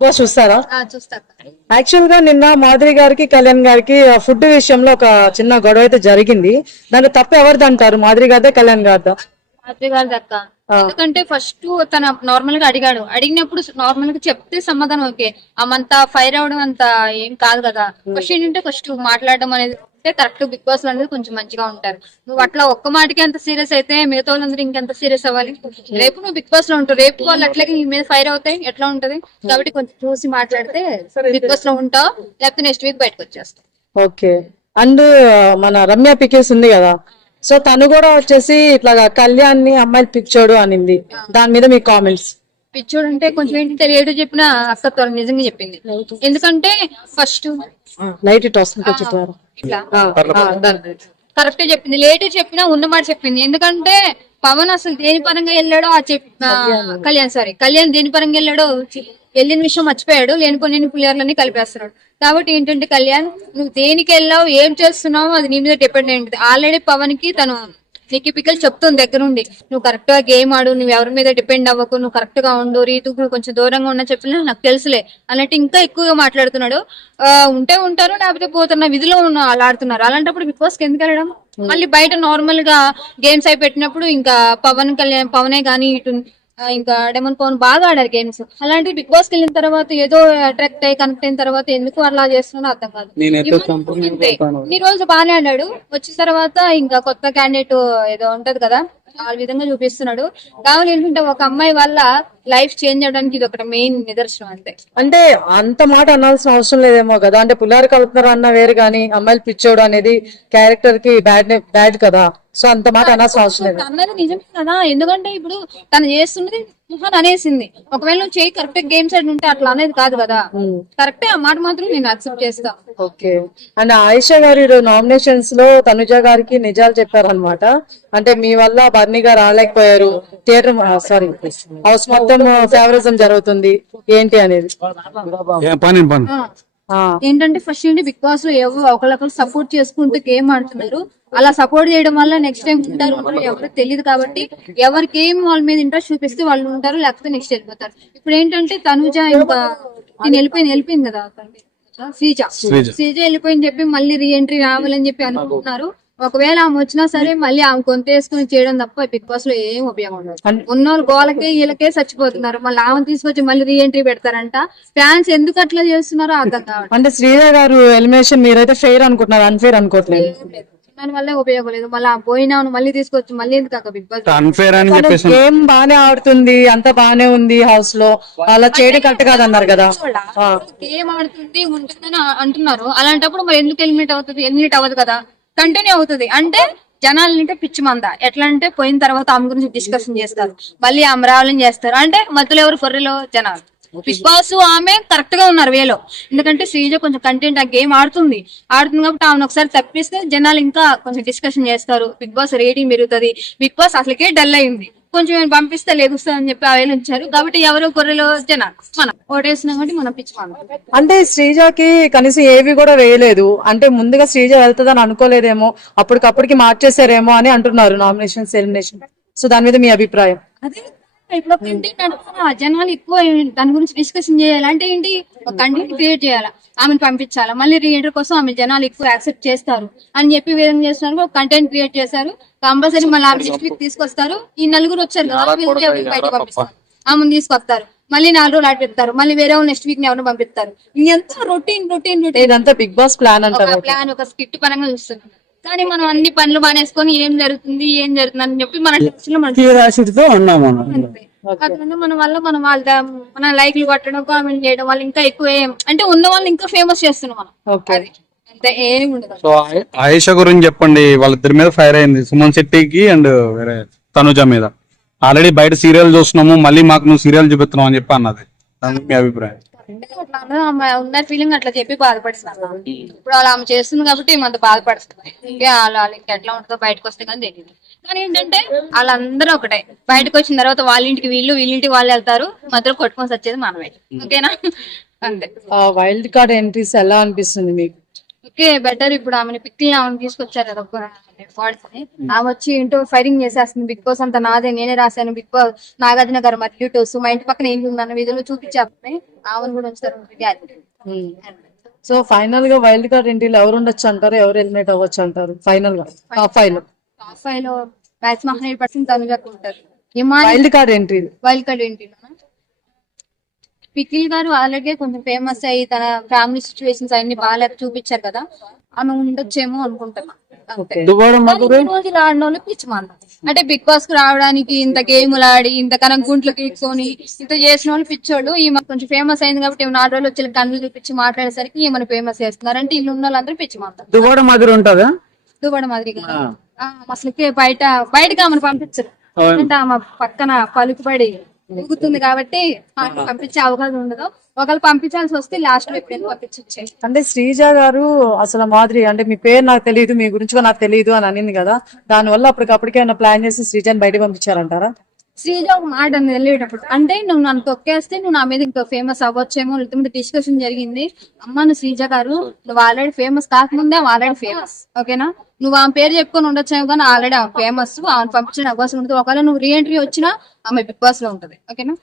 బాగా చూస్తారా? చూస్తా. యాక్చువల్ గా నిన్న మాధురి గారికి కళ్యాణ్ గారికి ఫుడ్ విషయంలో ఒక చిన్న గొడవ అయితే జరిగింది. దాంట్లో తప్పు ఎవరిది అంటారు, మాధురి గారిదా కళ్యాణ్ గారిదా? మాధురి గారి దక్క. ఎందుకంటే ఫస్ట్ తన నార్మల్ గా అడిగినప్పుడు నార్మల్ గా చెప్తే సమాధానం ఓకే, ఆమంతా ఫైర్ అవడం అంత ఏం కాదు కదా. ఫస్ట్ ఏంటంటే ఫస్ట్ మాట్లాడడం అనేది కరెక్ట్. బిగ్ బాస్ లో అనేది కొంచెం మంచిగా ఉంటారు. నువ్వు అట్లా ఒక్క మాటకి ఎంత సీరియస్ అయితే మిగతా వాళ్ళందరూ ఇంకెంత సీరియస్ అవ్వాలి. రేపు నువ్వు బిగ్ బాస్ లో ఉంటావు, రేపు వాళ్ళు అట్లాగే నీ మీద ఫైర్ అవుతాయి, ఎట్లా ఉంటది. కాబట్టి కొంచెం చూసి మాట్లాడితే బిగ్ బాస్ లో ఉంటావు, లేకపోతే నెక్స్ట్ వీక్ బయటకు వచ్చేస్తావు. ఓకే. అండ్ మన రమ్య పికేస్ ఉంది కదా, సో తను కూడా వచ్చేసి ఇట్లా కళ్యాణ్ ని అమ్మాయిలు పిచ్చోడు అనింది. దాని మీద మీ కామెంట్స్? పిచ్చోడు అంటే కొంచెం ఏంటంటే రేటు చెప్పిన అక్క నిజంగా చెప్పింది. ఎందుకంటే ఫస్ట్ లైట్ ఇట్ వస్తుంది ఇట్లా కరెక్ట్ చెప్పింది, లేట్ చెప్పినా ఉన్నమాట చెప్పింది. ఎందుకంటే పవన్ అసలు దేని పరంగా వెళ్ళాడో కళ్యాణ్ దేని పరంగా వెళ్ళాడో వెళ్ళిన విషయం మర్చిపోయాడు. లేనిపోయిన ప్లేయర్లన్నీ కలిపేస్తున్నాడు. కాబట్టి ఏంటంటే కళ్యాణ్, నువ్వు దేనికి వెళ్ళావు, ఏం చేస్తున్నావు, అది నీ మీద డిపెండ్ అయింది. ఆల్రెడీ పవన్ కి తను పికల్ చెప్తుంది దగ్గరుండి, నువ్వు కరెక్ట్ గా గేమ్ ఆడు, నువ్వు ఎవరి మీద డిపెండ్ అవ్వకు, నువ్వు కరెక్ట్ గా ఉండు, రీతుకు కొంచెం దూరంగా ఉన్నా చెప్పిన నాకు తెలుసులే అన్నట్టు ఇంకా ఎక్కువగా మాట్లాడుతున్నాడు. ఉంటే ఉంటారు, లేకపోతే పోతున్న విధిలో అలా ఆడుతున్నారు. అలాంటప్పుడు బిగ్ బాస్ కి ఎందుకు వెళ్ళడం? మళ్ళీ బయట నార్మల్ గా గేమ్స్ అయి పెట్టినప్పుడు ఇంకా పవనే గానీ ఇటు ఇంకా డెమన్ పవన్ బాగా ఆడారు గేమ్స్. అలాంటి బిగ్ బాస్ కి వెళ్ళిన తర్వాత ఏదో అట్రాక్ట్ అయ్యి కనెక్ట్ అయిన తర్వాత ఎందుకు అలా చేస్తున్నా అర్థం కాదు. ఈ రోజు బాగానే ఆడాడు, వచ్చిన తర్వాత ఇంకా కొత్త క్యాండిడేట్ ఏదో ఉంటది కదా, ఆ విధంగా చూపిస్తున్నాడు. కావాలి ఏంటంటే ఒక అమ్మాయి వల్ల లైఫ్ చేంజ్ అవడానికి ఇది ఒకటి మెయిన్ నిదర్శనం. అంతే. అంటే అంత మాట అనాల్సిన అవసరం లేదేమో కదా. అంటే పుల్లారు కలుపుతున్నారు అన్న వేరు, కానీ అమ్మాయిలు పిచ్చోడు అనేది క్యారెక్టర్ కి బ్యాడ్ కదా. సో అంత మాట అనాల్సిన అవసరం లేదు. అన్నది నిజమే కదా. ఎందుకంటే ఇప్పుడు తను చేస్తున్నది మొహన్ అనేసింది. ఒకవేళ నువ్వు చేయి కరెక్ట్ గేమ్ సైడ్ ఉంటే అట్లా అనేది కాదు కదా. కరెక్టే, ఆ మాట మాత్రం నేను అక్సెప్ట్ చేస్తా. ఓకే. అండ్ ఆయిషా గారు నామినేషన్స్ లో తనుజ గారికి నిజాలు చెప్పారనమాట. అంటే మీ వల్ల బర్నీగా రాలేకపోయారు, థియేటర్ హౌస్ మొత్తం ఫేవరిజం జరుగుతుంది ఏంటి అనేది. ఏంటంటే ఫస్ట్ ఏంటి బిగ్ బాస్ లో ఒకళ్ళొకరు సపోర్ట్ చేసుకుంటూ గేమ్ ఆడుతున్నారు. అలా సపోర్ట్ చేయడం వల్ల నెక్స్ట్ టైం ఉంటారు ఎవరు తెలియదు. కాబట్టి ఎవరికి ఏం వాళ్ళ మీద ఇంట్రెస్ట్ చూపిస్తే వాళ్ళు ఉంటారు, లేకపోతే నెక్స్ట్ వెళ్ళిపోతారు. ఇప్పుడు ఏంటంటే తనుజ ఇంకా నేను వెళ్ళిపోయింది కదా, శ్రీజ వెళ్ళిపోయింది చెప్పి మళ్ళీ రీ ఎంట్రీ రావాలని చెప్పి అనుకుంటున్నారు. ఒకవేళ ఆమె వచ్చినా సరే మళ్ళీ ఆమె కొంత వేసుకుని చేయడం తప్ప బిగ్ బాస్ లో ఏం ఉపయోగం ఉండదు. ఉన్నోళ్ళు గోలకే వీళ్ళకే చచ్చిపోతున్నారు, మళ్ళీ ఆమె తీసుకొచ్చి మళ్ళీ రీ ఎంట్రీ పెడతారంట. ఫ్యాన్స్ ఎందుకు అట్లా చేస్తున్నారో అర్థం కావాలి. అంటే శ్రీజ గారు ఎలిమినేషన్ మీరైతే ఫెయిర్ అనుకుంటున్నారు, అన్ఫెయిర్ అనుకోవట్లేదు. దాని వల్ల ఉపయోగం లేదు. మళ్ళీ పోయినా మళ్ళీ తీసుకొచ్చి మళ్ళీ ఎందుకు బిగ్ బాస్ అన్ఫెయిర్ అని చెప్పేసి. గేమ్ బానే ఆడుతుంది, అంత బానే ఉంది హౌస్ లో, అలా చేయడం కరెక్ట్ కాదన్నారు కదా. గేమ్ ఆడుతుంది ఉంటుందని అంటున్నారు. అలాంటప్పుడు మరి ఎందుకు ఎలిమినేట్ అవ్వదు కదా, కంటిన్యూ అవుతుంది. అంటే జనాలంటే పిచ్చి మంద. ఎట్లా అంటే పోయిన తర్వాత ఆమె గురించి డిస్కషన్ చేస్తారు, మళ్ళీ ఆమె రావాలని చేస్తారు. అంటే మధ్యలో ఎవరు ఫొర్రెలో జనాలు. బిగ్ బాస్ ఆమె కరెక్ట్ గా ఉన్నారు వేలో. ఎందుకంటే శ్రీజ కొంచెం కంటెంట్ ఆ గేమ్ ఆడుతుంది కాబట్టి ఆమెను ఒకసారి తప్పిస్తే జనాలు ఇంకా కొంచెం డిస్కషన్ చేస్తారు, బిగ్ బాస్ రేటింగ్ పెరుగుతుంది. బిగ్ బాస్ అసలుకే డల్ అయింది, కొంచెం పంపిస్తే లేగుస్తా అని చెప్పి ఆ వేలు ఉంచారు. కాబట్టి ఎవరో గొర్రెలో జనాలు మనం ఓటేస్తున్నాం కాబట్టి మనం పిచ్చి మనం. అంటే శ్రీజకి కనీసం ఏవి కూడా వేయలేదు. అంటే ముందుగా శ్రీజ వెళ్తుందని అనుకోలేదేమో, అప్పటికప్పటికి మార్చేసారేమో అని అంటున్నారు నామినేషన్స్ ఎలిమినేషన్. సో దాని మీద మీ అభిప్రాయం? అదే ఇప్పుడు కంటెంట్ అనుకున్నా జనాలు ఎక్కువ దాని గురించి డిస్కషన్ చేయాలి. అంటే ఏంటి, ఒక కంటెంట్ క్రియేట్ చేయాలా, ఆమెను పంపించాలా, మళ్ళీ రీఎంటర్ కోసం ఆమె జనాలు ఎక్కువ యాక్సెప్ట్ చేస్తారు అని చెప్పి విధంగా చేస్తున్నారు. ఒక కంటెంట్ క్రియేట్ చేశారు, కంపల్సరీ మళ్ళీ ఆమె నెక్స్ట్ తీసుకొస్తారు. ఈ నలుగురు వచ్చారు కదా, బయట పంపిస్తారు, ఆమెను తీసుకొస్తారు, మళ్ళీ 4 రోజులు ఆడిపిస్తారు, మళ్ళీ వేరే వాళ్ళు నెక్స్ట్ వీక్ ఎవరిని పంపిస్తారు. ఇదంతా రొటీన్ ఇదంతా బిగ్ బాస్ ప్లాన్ అంటారు. ప్లాన్ ఒక స్క్రిప్ట్ పరంగా చూస్తున్నాం. కానీ మనం అన్ని పనులు మానేసుకొని ఏం జరుగుతుంది అని చెప్పి మన మన వల్ల మన లైక్లు కొట్టడం, కామెంట్ చేయడం వల్ల ఇంకా ఎక్కువ అంటే ఉన్న వాళ్ళు ఇంకా ఫేమస్ చేస్తున్నాం మనం. అంతే, ఏం ఉండదు. సో ఆయేషా గురించి చెప్పండి. వాళ్ళిద్దరి మీద ఫైర్ అయింది, సుమన్ శెట్టికి అండ్ వేరే తనుజ మీద. ఆల్రెడీ బయట సీరియల్ చూస్తున్నాము, మళ్ళీ మాకు నువ్వు సీరియల్ చూపిస్తున్నావు అని చెప్పి అన్నది. మీ అభిప్రాయం? ఉన్న ఫీలింగ్ అట్లా చెప్పి బాధపడుతున్నాను. ఇప్పుడు అలా ఆమె చేస్తుంది కాబట్టి అంత బాధపడుతుంది. ఇంకా ఎట్లా ఉంటుందో బయటకు వస్తే కానీ తెలియదు. కానీ ఏంటంటే వాళ్ళందరూ ఒకటే, బయటకు వచ్చిన తర్వాత వాళ్ళ ఇంటికి వీళ్ళింటికి వాళ్ళు వెళ్తారు, మధ్యలో కొట్టుకొని వచ్చేది మనమే. ఓకేనా? అంతే. వైల్డ్ కార్డ్ ఎంట్రీస్ ఎలా అనిపిస్తుంది మీకు? ఓకే బెటర్ ఇప్పుడు ఆమె పిక్కిల్ని ఆమెను తీసుకొచ్చారు కదా ఫాల్స్ ని ఆమె వచ్చి ఏంటో ఫైరింగ్ చేసేస్తుంది బిగ్ బాస్ అంతా నాదే నేనే రాశాను బిగ్ బాస్ నాగార్జున గారు మరి టోస్ మా ఇంటి పక్కన ఏం ఉందన్న విధంలో చూపించారు ఆమెను కూడా ఉంచుతారు. సో ఫైనల్ గా వైల్డ్ కార్డ్ ఎంట్రీలో ఎవరు ఉండొచ్చు అంటారు, ఎవరు ఎలిమినేట్ అవ్వచ్చు అంటారు ఫైనల్ గా టాప్ 5 లో? టాప్ 5 లో మాక్సిమం 100% తనుజకు ఉంటారు. Wild card entry wild card ఏంటి పికిల్ గారు ఆల్రెడీ కొంచెం ఫేమస్ అయ్యి తన ఫ్యామిలీ సిచ్యువేషన్స్ అన్ని బాగా చూపించారు కదా, ఆమె ఉండొచ్చేమో అనుకుంటున్నా. అంతే. కానీ ఈ రోజులు ఆడిన వాళ్ళు పిచ్చి మాట అంటే బిగ్ బాస్ కు రావడానికి ఇంత గేములు ఆడి ఇంత కనం గుంట్లు గీక్కొని ఇంత చేసిన వాళ్ళు పిచ్చోళ్ళు. ఈమె కొంచెం ఫేమస్ అయింది కాబట్టి 4 రోజులు వచ్చి కన్నులు చూపించి మాట్లాడేసరికి ఈమెను ఫేమస్ చేస్తున్నారు అంటే ఇల్లు ఉన్న వాళ్ళందరూ పిచ్చి మాట దువ్వాడ మాదిరి ఉంటదా? దువ్వడ మాదిరిగా అసలుకే బయటకి ఆమెను పంపించరు అంటే ఆమె పక్కన పలుకుబడి ఊగుతుంది కాబట్టి ఆమెను పంపించే అవకాశం ఉండదు. ఒకళ్ళు పంపించాల్సి వస్తే లాస్ట్ లో ఎప్పుడైనా పంపించొచ్చే. అంటే శ్రీజ గారు అసలు మాదిరి అంటే మీ పేరు నాకు తెలియదు మీ గురించి నాకు తెలియదు అని అనింది కదా, దాని వల్ల అప్పటికప్పటికే ఏమైనా ప్లాన్ చేసి శ్రీజని బయట పంపించారంటారా? శ్రీజ ఒక మాట అని వెళ్ళేటప్పుడు అంటే నువ్వు నన్ను తొక్కేస్తే నువ్వు నా మీద ఇంకా ఫేమస్ అవ్వచ్చేమో మీద డిస్కషన్ జరిగింది. అమ్మ నువ్వు శ్రీజ గారు నువ్వు ఆల్రెడీ ఫేమస్ కాకముందే ఆల్రెడీ ఫేమస్ ఓకేనా, నువ్వు ఆమె పేరు చెప్పుకొని ఉండొచ్చావు కానీ ఆల్రెడీ ఆమె ఫేమస్ ఆమెను పంపించిన అవకాశం ఉంటుంది. ఒకవేళ నువ్వు రీఎంట్రీ వచ్చినా ఆమె బిగ్ బాస్ లో ఉంటది ఓకేనా.